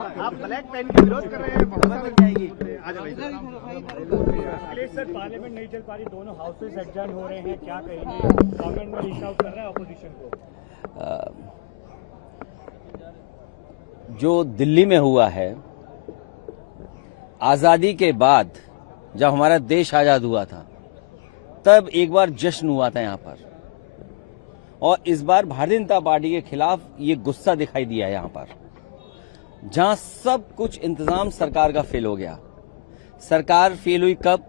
आप black pen का विरोध कर रहे हैं, बहुमत बन जाएगी। प्लीज सर, पार्लियामेंट नहीं चल पा रही, दोनों हाउसेस एडजर्न हो रहे हैं, क्या कहेंगे? गवर्नमेंट में रीच आउट कर रहा है अपोजिशन को। जो दिल्ली में हुआ है, आजादी के बाद जब हमारा देश आजाद हुआ था, तब एक बार जश्न हुआ था यहाँ पर, और इस बार भारतीय जनता पार्टी के खिलाफ ये गुस्सा दिखाई दिया है यहाँ पर, जहां सब कुछ इंतजाम सरकार का फेल हो गया। सरकार फेल हुई कब?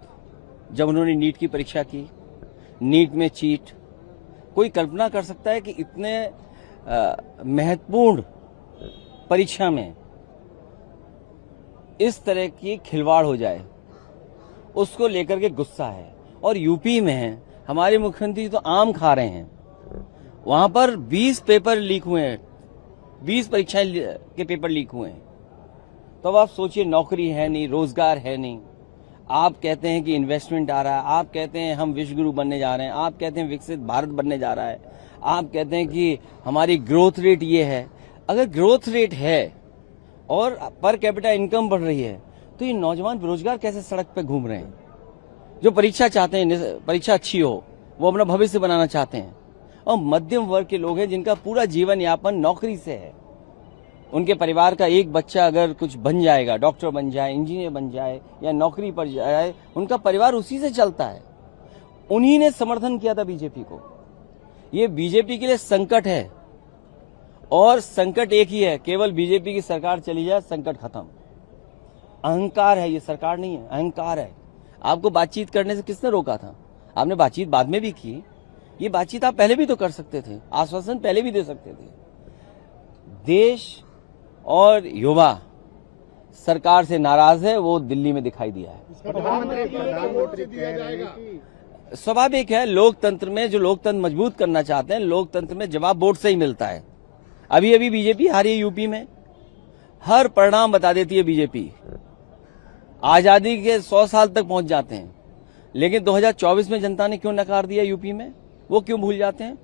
जब उन्होंने नीट की परीक्षा की, नीट में चीट। कोई कल्पना कर सकता है कि इतने महत्वपूर्ण परीक्षा में इस तरह की खिलवाड़ हो जाए? उसको लेकर के गुस्सा है। और यूपी में हमारे मुख्यमंत्री तो आम खा रहे हैं। वहां पर 20 पेपर लीक हुए हैं, 20 परीक्षाएं के पेपर लीक हुए हैं। तो अब आप सोचिए, नौकरी है नहीं, रोजगार है नहीं। आप कहते हैं कि इन्वेस्टमेंट आ रहा है, आप कहते हैं हम विश्व गुरु बनने जा रहे हैं, आप कहते हैं विकसित भारत बनने जा रहा है, आप कहते हैं कि हमारी ग्रोथ रेट ये है। अगर ग्रोथ रेट है और पर कैपिटा इनकम बढ़ रही है, तो ये नौजवान बेरोजगार कैसे सड़क पे घूम रहे हैं? जो परीक्षा चाहते हैं, परीक्षा अच्छी हो, वो अपना भविष्य बनाना चाहते हैं, और मध्यम वर्ग के लोग हैं जिनका पूरा जीवन यापन नौकरी से है। उनके परिवार का एक बच्चा अगर कुछ बन जाएगा, डॉक्टर बन जाए, इंजीनियर बन जाए या नौकरी पर जाए, उनका परिवार उसी से चलता है। उन्हीं ने समर्थन किया था बीजेपी को। ये बीजेपी के लिए संकट है, और संकट एक ही है, केवल बीजेपी की सरकार चली जाए, संकट खत्म। अहंकार है, ये सरकार नहीं है, अहंकार है। आपको बातचीत करने से किसने रोका था? आपने बातचीत बाद में भी की। ये बातचीत आप पहले भी तो कर सकते थे, आश्वासन पहले भी दे सकते थे। देश और युवा सरकार से नाराज है, वो दिल्ली में दिखाई दिया है। स्वाभाविक है, लोकतंत्र में जो लोकतंत्र मजबूत करना चाहते हैं, लोकतंत्र में जवाब वोट से ही मिलता है। अभी अभी बीजेपी हारी है यूपी में, हर परिणाम बता देती है बीजेपी। आजादी के 100 साल तक पहुंच जाते हैं, लेकिन 2024 में जनता ने क्यों नकार दिया यूपी में, वो क्यों भूल जाते हैं?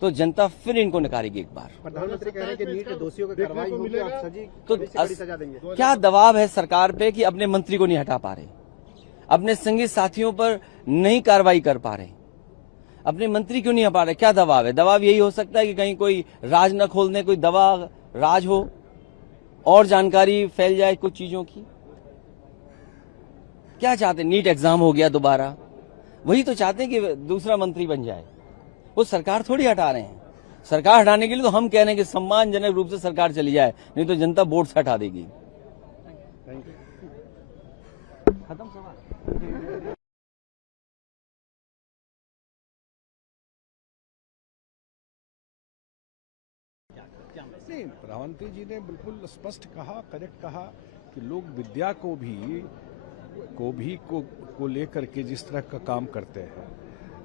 तो जनता फिर इनको नकारेगी एक बार। प्रधानमंत्री कह रहे हैं कि नीट के दोषियों को कार्रवाई होगी, आप तो बड़ी सजा देंगे। क्या दबाव है सरकार पे कि अपने मंत्री को नहीं हटा पा रहे, अपने संगी साथियों पर नहीं कार्रवाई कर पा रहे, अपने मंत्री क्यों नहीं हटा रहे? क्या दबाव है? दबाव यही हो सकता है कि कहीं कोई राज न खोल दे, कोई दवा राज हो और जानकारी फैल जाए कुछ चीजों की। क्या चाहते? नीट एग्जाम हो गया दोबारा, वही तो चाहते हैं कि दूसरा मंत्री बन जाए। वो सरकार थोड़ी हटा रहे हैं। सरकार हटाने के लिए तो हम कह रहे हैं कि सम्मानजनक रूप से सरकार चली जाए, नहीं तो जनता वोट से हटा देगी। खत्म सवाल। नहीं, प्रधानमंत्री जी ने बिल्कुल स्पष्ट कहा, करेक्ट कहा कि लोग विद्या को लेकर के जिस तरह का काम करते हैं,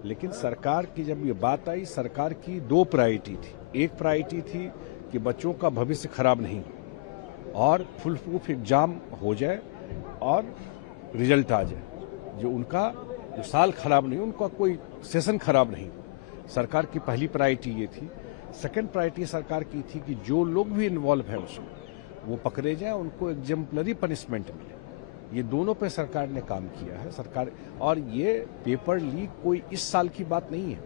लेकिन सरकार की जब ये बात आई, सरकार की 2 प्रायोरिटी थी। एक प्रायोरिटी थी कि बच्चों का भविष्य खराब नहीं और फुल प्रूफ एग्जाम हो जाए और रिजल्ट आ जाए, जो उनका जो साल खराब नहीं, उनका कोई सेशन खराब नहीं। सरकार की पहली प्रायोरिटी ये थी। सेकंड प्रायोरिटी सरकार की थी कि जो लोग भी इन्वॉल्व हैं उसमें, वो पकड़े जाएं, उनको एग्जाम्पलरी पनिशमेंट मिले। ये दोनों पे सरकार ने काम किया है सरकार। और ये पेपर लीक कोई इस साल की बात नहीं है,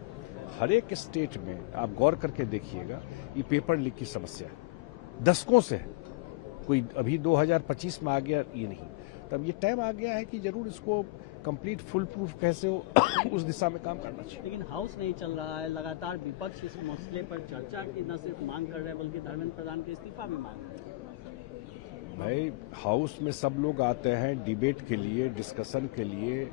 हर एक स्टेट में आप गौर करके देखिएगा, ये पेपर लीक की समस्या है, दशकों से है। कोई अभी 2025 में आ गया ये नहीं। तब ये टाइम आ गया है कि जरूर इसको कंप्लीट फुल प्रूफ कैसे हो उस दिशा में काम करना चाहिए। लेकिन हाउस नहीं चल रहा है, लगातार विपक्ष इस मसले पर चर्चा की न सिर्फ मांग कर रहे हैं, बल्कि धर्मेंद्र प्रधान के इस्तीफा भी मांग रहे हैं। भाई, हाउस में सब लोग आते हैं डिबेट के लिए, डिस्कशन के लिए,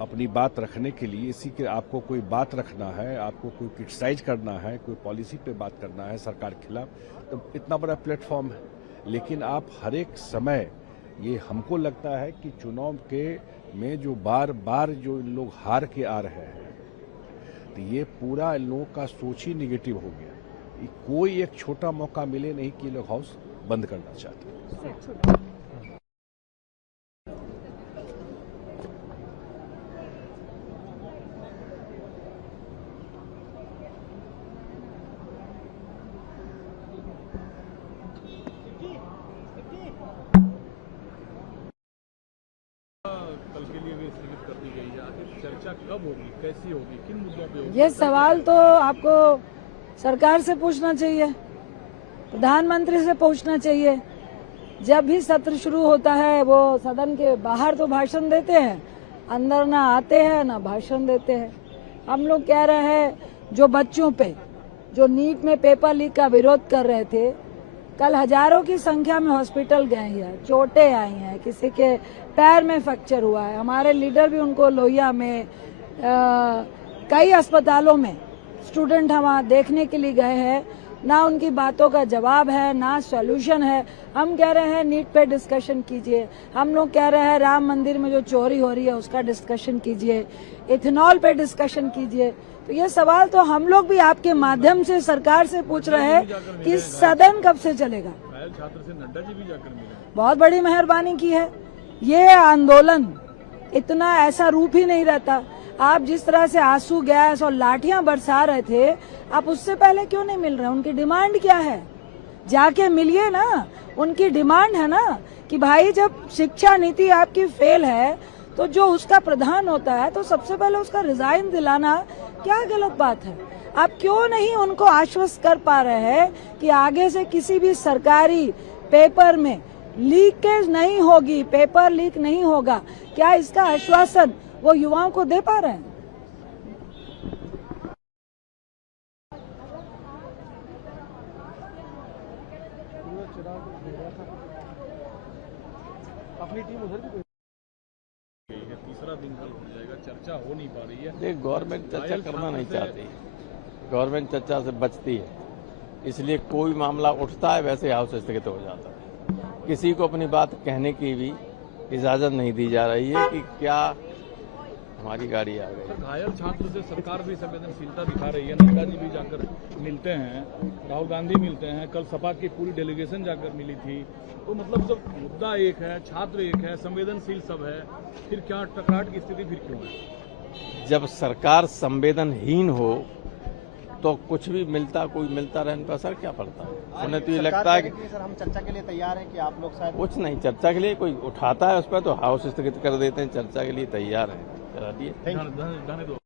अपनी बात रखने के लिए। इसी के आपको कोई बात रखना है, आपको कोई क्रिटिसाइज करना है, कोई पॉलिसी पे बात करना है सरकार के खिलाफ, तो इतना बड़ा प्लेटफॉर्म है। लेकिन आप हर एक समय, ये हमको लगता है कि चुनाव के में जो बार बार जो इन लोग हार के आ रहे हैं, तो ये पूरा इन लोगों का सोच ही निगेटिव हो गया। कोई एक छोटा मौका मिले नहीं कि लोग हाउस बंद करना चाहते हैं। चर्चा कब होगी, कैसी होगी, किन मुद्दों पे होगी? ये सवाल तो आपको सरकार से पूछना चाहिए, प्रधानमंत्री से पूछना चाहिए। जब भी सत्र शुरू होता है वो सदन के बाहर तो भाषण देते हैं, अंदर ना आते हैं ना भाषण देते हैं। हम लोग कह रहे हैं जो बच्चों पे जो नीट में पेपर लीक का विरोध कर रहे थे, कल हजारों की संख्या में हॉस्पिटल गए हैं, चोटें आई हैं, किसी के पैर में फ्रैक्चर हुआ है। हमारे लीडर भी उनको लोहिया में कई अस्पतालों में स्टूडेंट वहाँ देखने के लिए गए हैं। ना उनकी बातों का जवाब है, ना सॉल्यूशन है। हम कह रहे हैं नीट पे डिस्कशन कीजिए, हम लोग कह रहे हैं राम मंदिर में जो चोरी हो रही है उसका डिस्कशन कीजिए, इथेनॉल पे डिस्कशन कीजिए। तो ये सवाल तो हम लोग भी आपके माध्यम से सरकार से पूछ रहे हैं कि सदन कब से चलेगा। छात्र से नड्डा जी भी जाकर मिले, बहुत बड़ी मेहरबानी की है। ये आंदोलन इतना ऐसा रूप ही नहीं रहता। आप जिस तरह से आंसू गैस और लाठियां बरसा रहे थे, आप उससे पहले क्यों नहीं मिल रहे? उनकी डिमांड क्या है? जाके मिलिए ना। उनकी डिमांड है ना कि भाई जब शिक्षा नीति आपकी फेल है तो जो उसका प्रधान होता है तो सबसे पहले उसका रिजाइन दिलाना क्या गलत बात है? आप क्यों नहीं उनको आश्वस्त कर पा रहे हैं कि आगे से किसी भी सरकारी पेपर में लीकेज नहीं होगी, पेपर लीक नहीं होगा? क्या इसका आश्वासन वो युवाओं को दे पा रहे हैं? अपनी टीम उधर भी तीसरा दिन कल हो जाएगा, चर्चा हो नहीं पा रही है। देख, गवर्नमेंट चर्चा करना नहीं चाहती, गवर्नमेंट चर्चा से बचती है, इसलिए कोई मामला उठता है वैसे हाउस स्थगित हो जाता है। किसी को अपनी बात कहने की भी इजाजत नहीं दी जा रही है कि क्या हमारी गाड़ी आ गई। घायल छात्र से सरकार भी संवेदनशीलता दिखा रही है। नड्डा जी भी जाकर मिलते हैं, राहुल गांधी मिलते हैं, कल सपा की पूरी डेलीगेशन जाकर मिली थी। तो मतलब जब मुद्दा एक है, छात्र एक है, संवेदनशील सब है, फिर क्या टकराट की स्थिति फिर क्यों है? जब सरकार संवेदनहीन हो तो कुछ भी मिलता, कोई मिलता रहने पर असर क्या पड़ता है? उन्हें तो ये लगता है कि सर हम चर्चा के लिए तैयार हैं कि आप लोग शायद कुछ नहीं, चर्चा के लिए कोई उठाता है उस पर तो हाउस स्थगित कर देते हैं, चर्चा के लिए तैयार है, चला दिए। धन्यवाद।